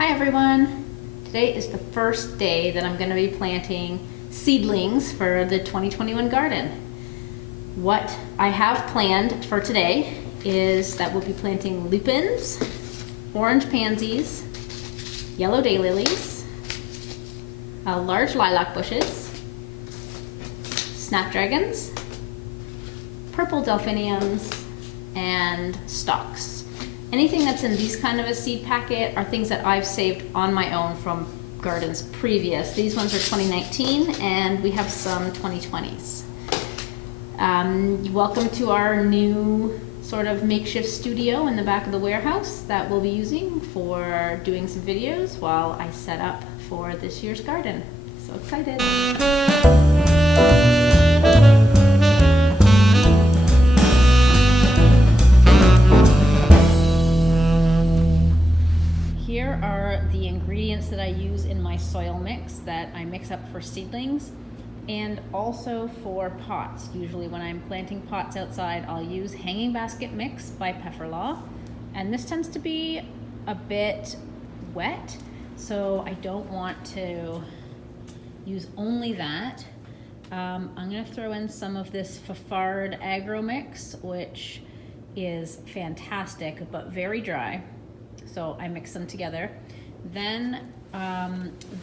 Hi everyone! Today is the first day that I'm going to be planting seedlings for the 2021 garden. What I have planned for today is that we'll be planting lupins, orange pansies, yellow daylilies, large lilac bushes, snapdragons, purple delphiniums, and stalks. Anything that's in these kind of a seed packet are things that I've saved on my own from gardens previous. These ones are 2019 and we have some 2020s. Welcome to our new sort of makeshift studio in the back of the warehouse that we'll be using for doing some videos while I set up for this year's garden. So excited! Here are the ingredients that I use in my soil mix that I mix up for seedlings and also for pots. Usually when I'm planting pots outside, I'll use Hanging Basket Mix by Pefferlaw, and this tends to be a bit wet, so I don't want to use only that. I'm going to throw in some of this Fafard Agro Mix, which is fantastic but very dry. So I mix them together. Then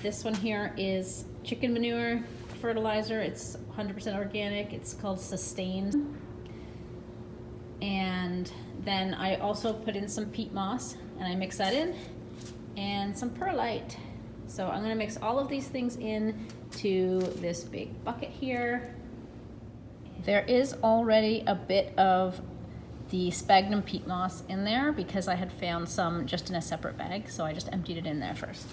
this one here is chicken manure fertilizer. It's 100% organic. It's called Sustain. And then I also put in some peat moss and I mix that in, and some perlite. So I'm gonna mix all of these things in to this big bucket here. There is already a bit of the sphagnum peat moss in there because I had found some just in a separate bag, so I just emptied it in there first.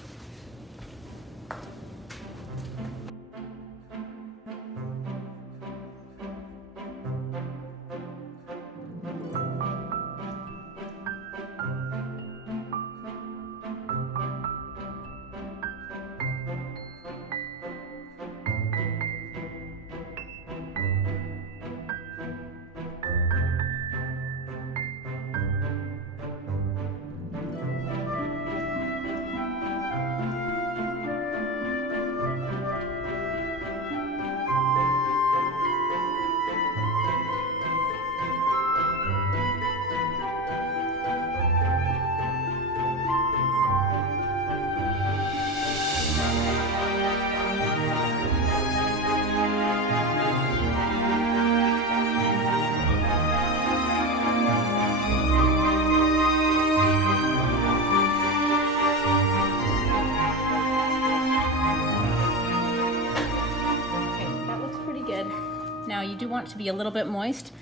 Now you do want it to be a little bit moist,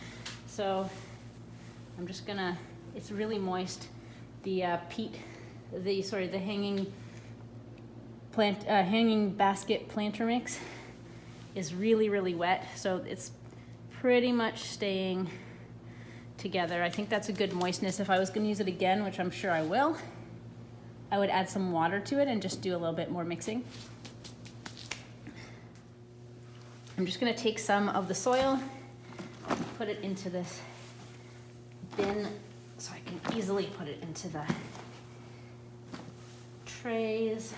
so I'm just gonna, it's really moist. The the hanging basket planter mix is really wet, so it's pretty much staying together. I think that's a good moistness. If I was gonna use it again, which I'm sure I will, I would add some water to it and just do a little bit more mixing. I'm just gonna take some of the soil and put it into this bin so I can easily put it into the trays.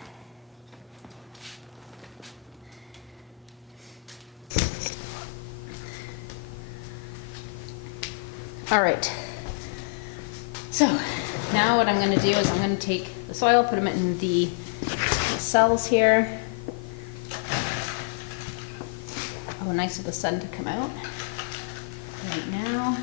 All right, so now what I'm gonna do is I'm gonna take the soil, put them in the cells here. Oh, nice of the sun to come out right now.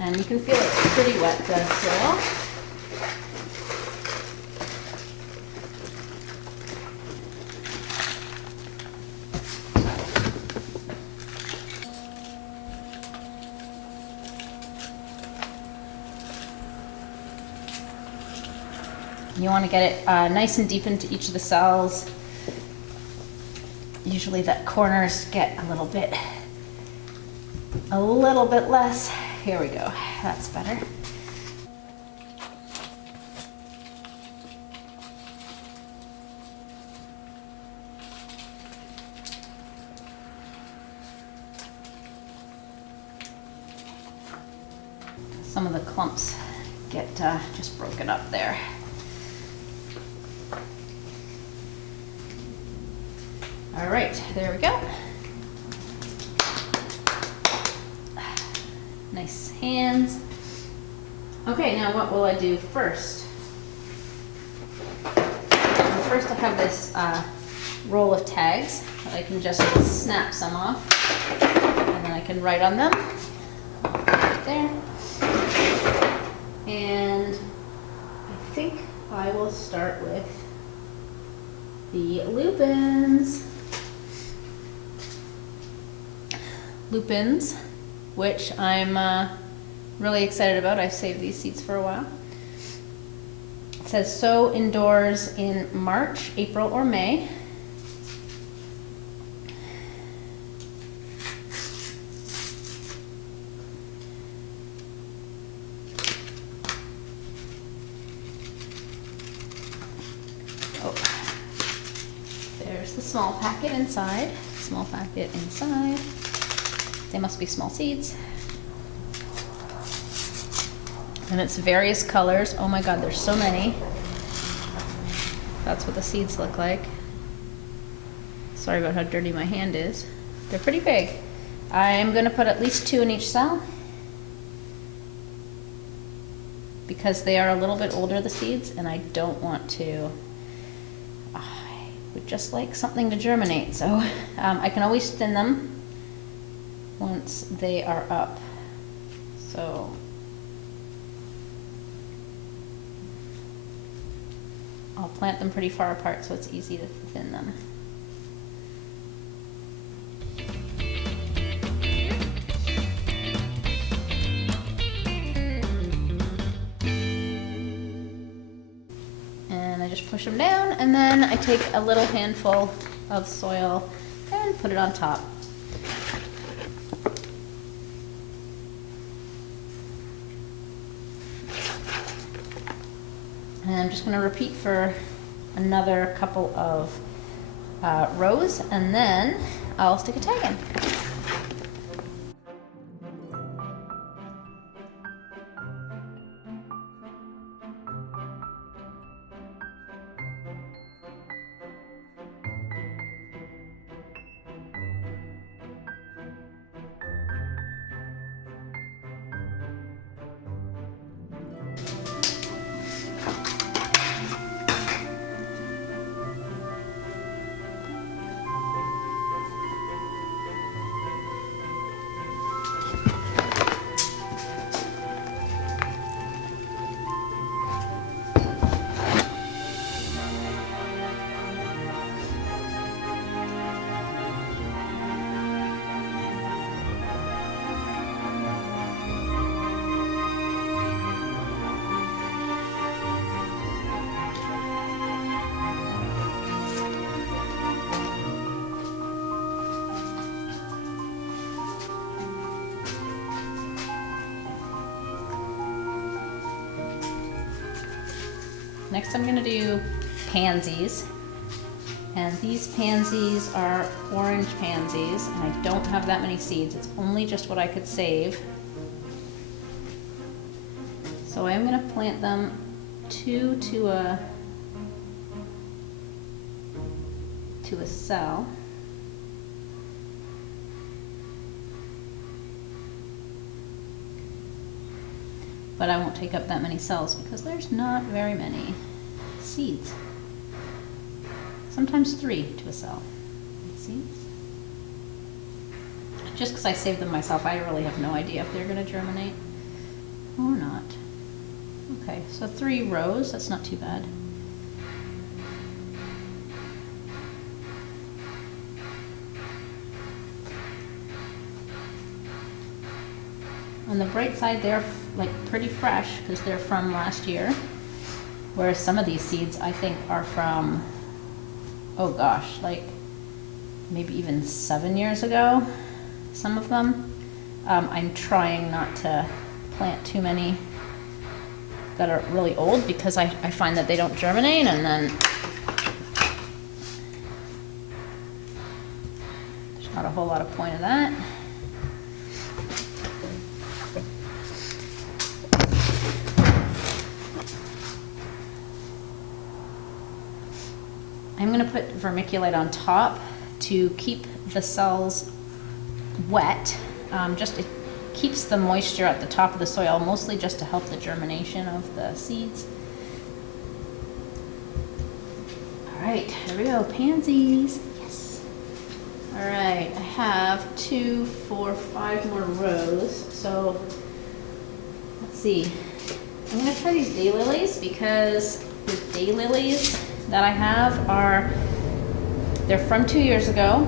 And you can feel it's pretty wet, the soil. You want to get it nice and deep into each of the cells. Usually the corners get a little bit less. Here we go, that's better. some of the clumps get just broken up there. All right, there we go. Nice hands. Okay, now what will I do first? First I have this roll of tags that I can just snap some off, and then I can write on them. Right there. And I think I will start with the lupins. Lupins, which I'm really excited about. I've saved these seeds for a while. It says sow indoors in March, April, or May. Oh, there's the small packet inside. Small packet inside. They must be small seeds. And it's various colors. Oh my God, there's so many. That's what the seeds look like. Sorry about how dirty my hand is. They're pretty big. I'm gonna put at least 2 in each cell because they are a little bit older, the seeds, and I don't want to, I would just like something to germinate. So I can always thin them once they are up. So I'll plant them pretty far apart so it's easy to thin them. And I just push them down, and then I take a little handful of soil and put it on top. And I'm just going to repeat for another couple of rows, and then I'll stick a tag in. Next I'm going to do pansies, and these pansies are orange pansies, and I don't have that many seeds. It's only just what I could save. So I'm going to plant them 2 to a cell. But I won't take up that many cells because there's not very many seeds. Sometimes 3 to a cell. Seeds. Just because I saved them myself, I really have no idea if they're going to germinate or not. Okay, so 3 rows, that's not too bad. On the bright side, they're like pretty fresh because they're from last year, whereas some of these seeds I think are from, oh gosh, like maybe even 7 years ago, some of them. I'm trying not to plant too many that are really old because I find that they don't germinate, and then there's not a whole lot of point of that. to put vermiculite on top to keep the cells wet. It keeps the moisture at the top of the soil, mostly just to help the germination of the seeds. All right, here we go, pansies. Yes. All right, I have 2, 4, 5 more rows. So let's see. I'm gonna try these daylilies because the daylilies that I have they're from 2 years ago,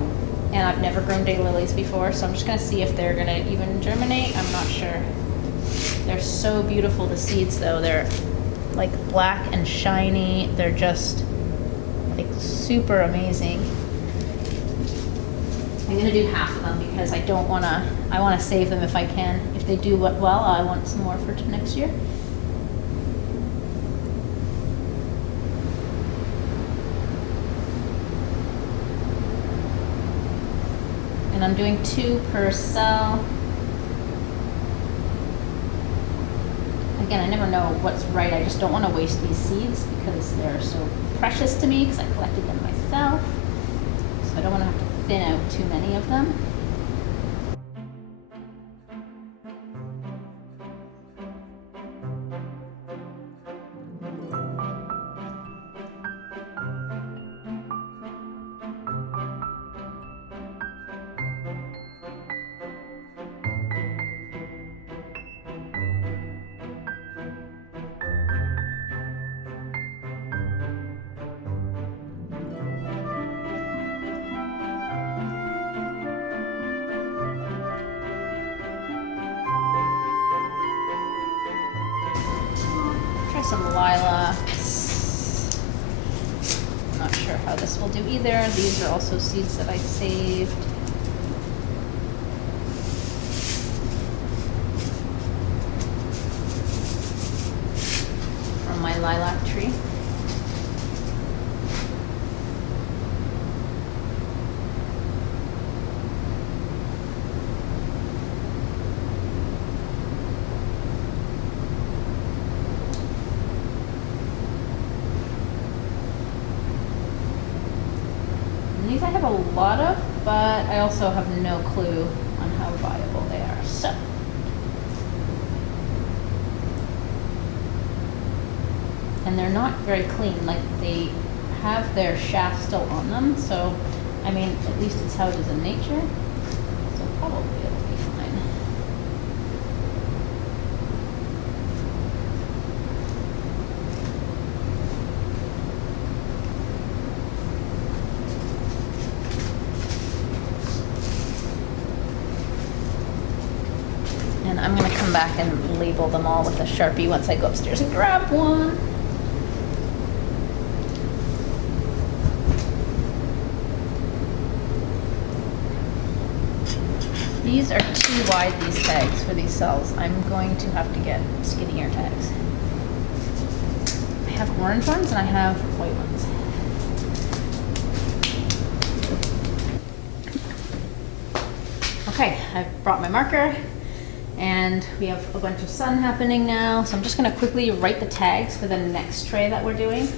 and I've never grown daylilies before, so I'm just gonna see if they're gonna even germinate. I'm not sure. They're so beautiful, the seeds though. They're like black and shiny. They're just like super amazing. I'm gonna do half of them because I wanna save them if I can. If they do well, I want some more for next year. And I'm doing 2 per cell. Again, I never know what's right. I just don't want to waste these seeds because they're so precious to me because I collected them myself. So I don't want to have to thin out too many of them. Try some lilacs. Not sure how this will do either. These are also seeds that I saved. From my lilac tree. These I have a lot of, but I also have no clue on how viable they are. So, and they're not very clean. Like, they have their shaft still on them. So, I mean, at least it's how it is in nature. So probably it'll be fine. And I'm gonna come back and label them all with a Sharpie once I go upstairs and grab one. These are too wide, these tags, for these cells. I'm going to have to get skinnier tags. I have orange ones and I have white ones. Okay, I've brought my marker and we have a bunch of sun happening now. So I'm just gonna quickly write the tags for the next tray that we're doing.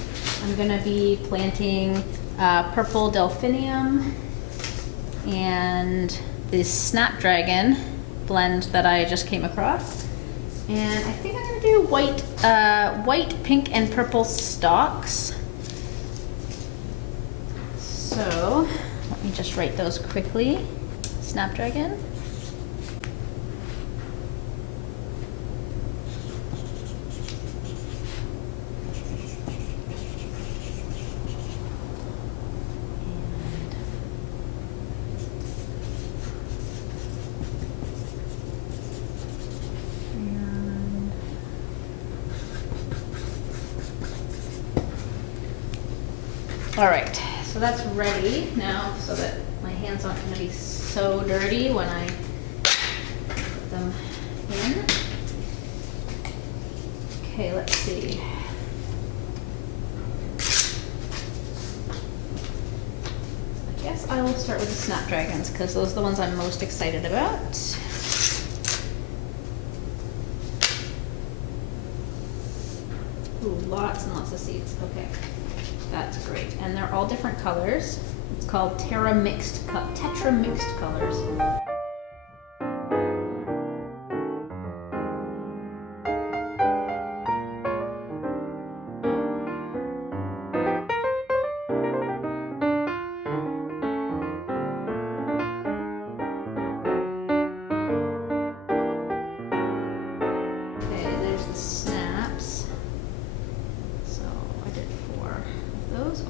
I'm gonna be planting purple delphinium and this snapdragon blend that I just came across. And I think I'm gonna do white, pink, and purple stalks. So let me just write those quickly. Snapdragon. All right, so that's ready now so that my hands aren't gonna be so dirty when I put them in. Okay, let's see. I guess I will start with the snapdragons because those are the ones I'm most excited about. Ooh, lots and lots of seeds, okay. That's great. And they're all different colors. It's called Tetra Mixed Colors.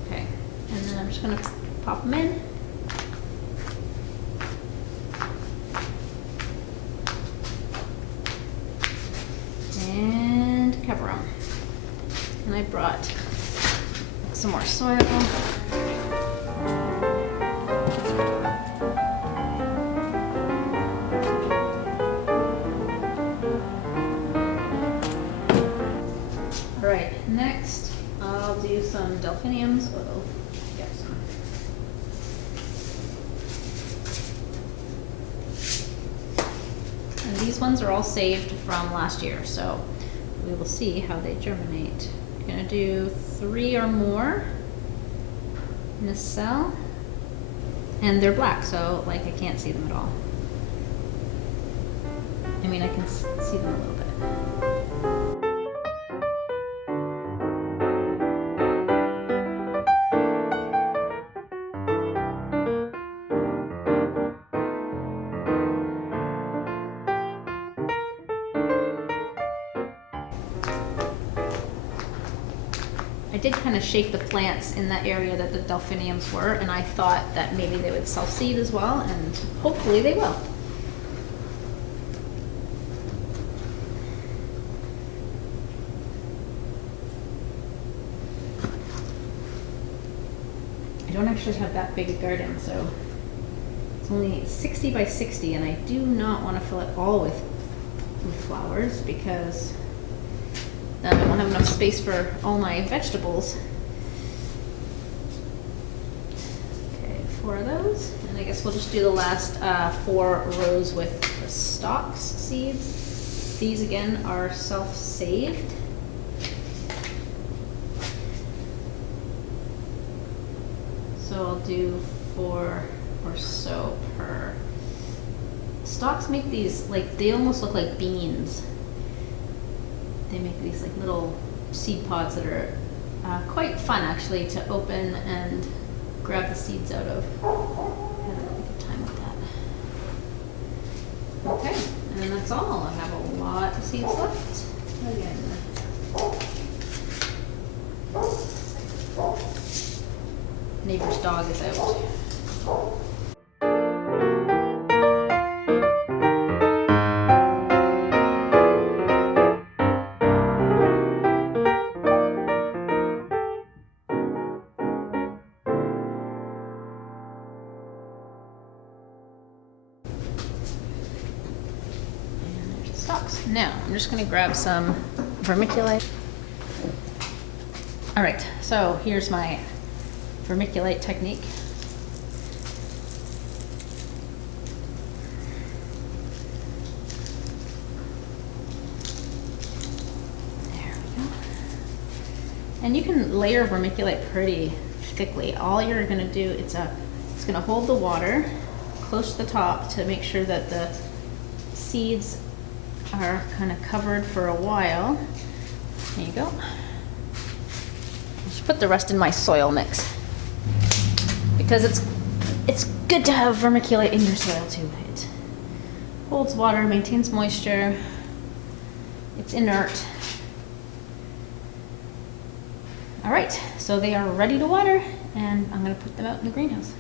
Okay, and then I'm just going to pop them in. And cover them. And I brought some more soil. All right, next I'll do some delphiniums. Oh, get some. And these ones are all saved from last year, so we will see how they germinate. I'm gonna do 3 or more in a cell, and they're black, so like I can't see them at all. I mean, I can see them a little bit. I did kind of shake the plants in that area that the delphiniums were, and I thought that maybe they would self-seed as well, and hopefully they will. I don't actually have that big a garden, so it's only 60 by 60, and I do not want to fill it all with flowers because then I won't have enough space for all my vegetables. Okay, 4 of those. And I guess we'll just do the last 4 rows with the stalks seeds. These again are self-saved. So I'll do 4 or so per. Stalks make these, like, they almost look like beans. They make these like little seed pods that are quite fun actually to open and grab the seeds out of. I had a really good time with that. Okay, and then that's all. I have a lot of seeds left. Again. Neighbor's dog is out. Now, I'm just going to grab some vermiculite. All right, so here's my vermiculite technique. There we go. And you can layer vermiculite pretty thickly. All you're going to do, it's going to hold the water close to the top to make sure that the seeds are kind of covered for a while. There you go. Just put the rest in my soil mix because it's good to have vermiculite in your soil too. It holds water, maintains moisture. It's inert. All right, so they are ready to water, and I'm going to put them out in the greenhouse.